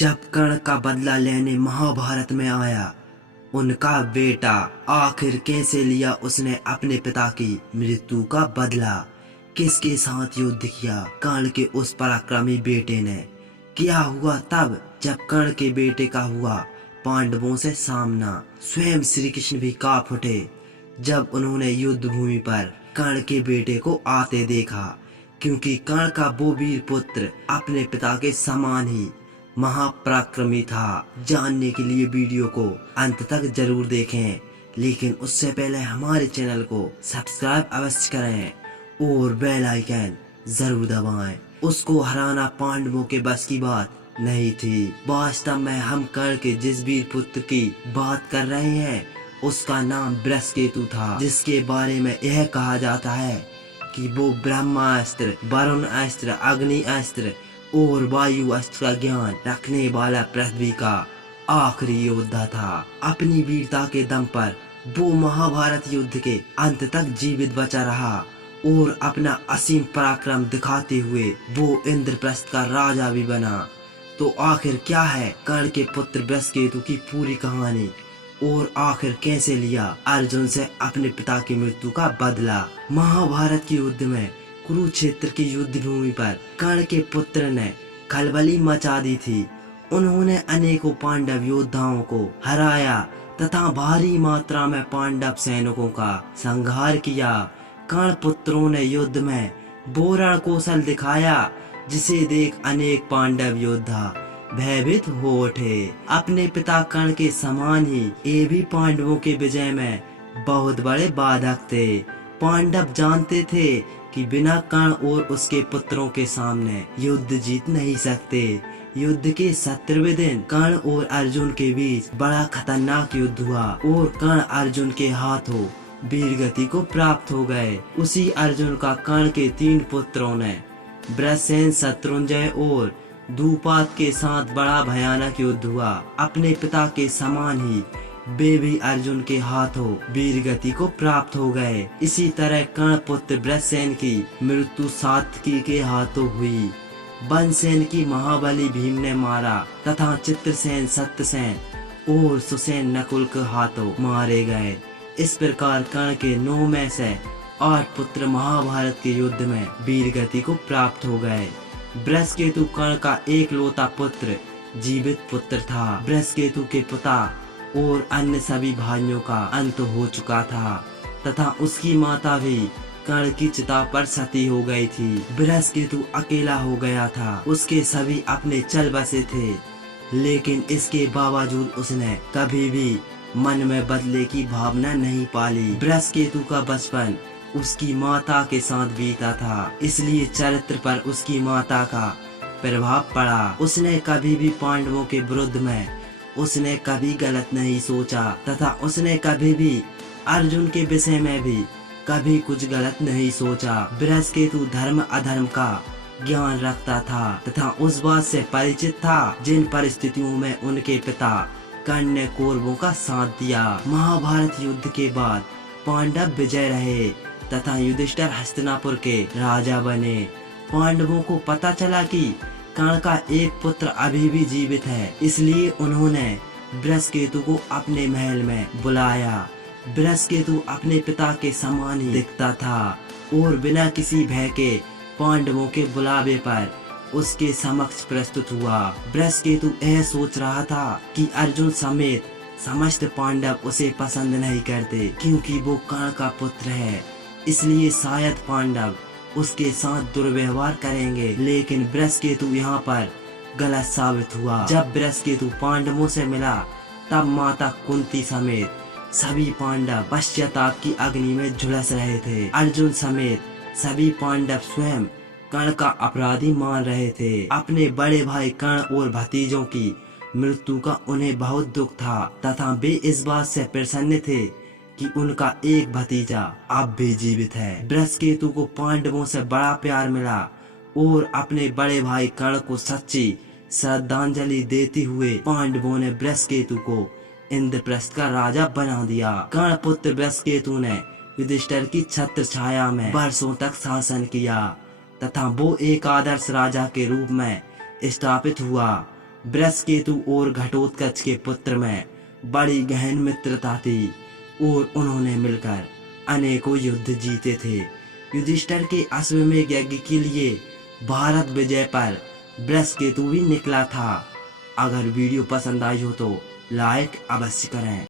जब कर्ण का बदला लेने महाभारत में आया, उनका बेटा आखिर कैसे लिया उसने अपने पिता की मृत्यु का बदला। किसके साथ युद्ध किया कर्ण के उस पराक्रमी बेटे ने। क्या हुआ तब जब कर्ण के बेटे का हुआ पांडवों से सामना। स्वयं श्री कृष्ण भी कांप उठे जब उन्होंने युद्ध भूमि पर कर्ण के बेटे को आते देखा, क्योंकि कर्ण का वो वीर पुत्र अपने पिता के समान ही महापराक्रमी था। जानने के लिए वीडियो को अंत तक जरूर देखें, लेकिन उससे पहले हमारे चैनल को सब्सक्राइब अवश्य करें और बेल आइकन जरूर दबाएं। उसको हराना पांडवों के बस की बात नहीं थी। वास्तव में हम कर्ण के जिस वीर पुत्र की बात कर रहे हैं उसका नाम बृहस्पति था, जिसके बारे में यह कहा जाता है कि वो ब्रह्मास्त्र, वरुण अस्त्र, अग्नि अस्त्र और वायु अस्त्र का ज्ञान रखने वाला पृथ्वी का आखिरी योद्धा था। अपनी वीरता के दम पर वो महाभारत युद्ध के अंत तक जीवित बचा रहा और अपना असीम पराक्रम दिखाते हुए वो इंद्रप्रस्थ का राजा भी बना। तो आखिर क्या है कर्ण के पुत्र बृहस्पति की पूरी कहानी और आखिर कैसे लिया अर्जुन से अपने पिता की मृत्यु का बदला। महाभारत के युद्ध में कुरुक्षेत्र की युद्ध भूमि पर कर्ण के पुत्र ने खलबली मचा दी थी। उन्होंने अनेकों पांडव योद्धाओं को हराया तथा भारी मात्रा में पांडव सैनिकों का संहार किया। कर्ण पुत्रों ने युद्ध में वो रण कौशल दिखाया जिसे देख अनेक पांडव योद्धा भयभीत हो उठे। अपने पिता कर्ण के समान ही ये भी पांडवों के विजय में बहुत बड़े बाधक थे। पांडव जानते थे कि बिना कर्ण और उसके पुत्रों के सामने युद्ध जीत नहीं सकते। युद्ध के 70वें दिन कर्ण और अर्जुन के बीच बड़ा खतरनाक युद्ध हुआ और कर्ण अर्जुन के हाथों वीरगति को प्राप्त हो गए। उसी अर्जुन का कर्ण के 3 पुत्रों ने वृषसेन, शत्रुंजय और द्रुपद के साथ बड़ा भयानक युद्ध हुआ। अपने पिता के समान ही वे भी अर्जुन के हाथों वीरगति को प्राप्त हो गए। इसी तरह कर्ण पुत्र वृषसेन की मृत्यु सात्यकी के हाथों हुई। बनसेन की महाबली भीम ने मारा तथा चित्रसेन, सत्यसेन और सुसेन नकुल के हाथों मारे गए। इस प्रकार कर्ण के 9 में से 8 पुत्र महाभारत के युद्ध में वीरगति को प्राप्त हो गए। बृहस्पति कर्ण का एकलौता पुत्र जीवित पुत्र था। बृहस्पति के पिता और अन्य सभी भाइयों का अंत हो चुका था तथा उसकी माता भी कर्ण की चिता पर सती हो गई थी। बृहस्पति अकेला हो गया था। उसके सभी अपने चल बसे थे, लेकिन इसके बावजूद उसने कभी भी मन में बदले की भावना नहीं पाली। बृहस्पति का बचपन उसकी माता के साथ बीता था, इसलिए चरित्र पर उसकी माता का प्रभाव पड़ा। उसने कभी भी पांडवों के विरुद्ध में उसने कभी गलत नहीं सोचा तथा उसने कभी भी अर्जुन के विषय में भी कभी कुछ गलत नहीं सोचा। बृहस्पति धर्म अधर्म का ज्ञान रखता था तथा उस बात से परिचित था जिन परिस्थितियों में उनके पिता कर्ण ने कौरवों का साथ दिया। महाभारत युद्ध के बाद पांडव विजय रहे तथा युधिष्ठिर हस्तिनापुर के राजा बने। पांडवों को पता चला कि कर्ण का एक पुत्र अभी भी जीवित है, इसलिए उन्होंने बृहस्पति को अपने महल में बुलाया। बृहस्पति अपने पिता के समान ही दिखता था और बिना किसी भय के पांडवों के बुलावे पर उसके समक्ष प्रस्तुत हुआ। बृहस्पति यह सोच रहा था कि अर्जुन समेत समस्त पांडव उसे पसंद नहीं करते, क्योंकि वो कर्ण का पुत्र है, इसलिए शायद पांडव उसके साथ दुर्व्यवहार करेंगे। लेकिन बृहस्पति यहाँ पर गलत साबित हुआ। जब बृहस्पति पांडवों से मिला तब माता कुंती समेत सभी पांडव पश्चाताप की अग्नि में झुलस रहे थे। अर्जुन समेत सभी पांडव स्वयं कर्ण का अपराधी मान रहे थे। अपने बड़े भाई कर्ण और भतीजों की मृत्यु का उन्हें बहुत दुख था तथा वे इस बात से प्रसन्न थे कि उनका एक भतीजा अब भी जीवित है। बृहस्पति को पांडवों से बड़ा प्यार मिला और अपने बड़े भाई कर्ण को सच्ची श्रद्धांजलि देते हुए पांडवों ने बृहस्पति को इंद्रप्रस्थ का राजा बना दिया। कर्ण पुत्र बृहस्पति ने युधिष्ठिर की छत्र छाया में वर्षों तक शासन किया तथा वो एक आदर्श राजा के रूप में स्थापित हुआ। बृहस्पति और घटोत्कच के पुत्र में बड़ी गहन मित्रता थी और उन्होंने मिलकर अनेकों युद्ध जीते थे। युधिष्ठिर के अश्वमेध यज्ञ के लिए भारत विजय पर बृहस्पति भी निकला था। अगर वीडियो पसंद आई हो तो लाइक अवश्य करें।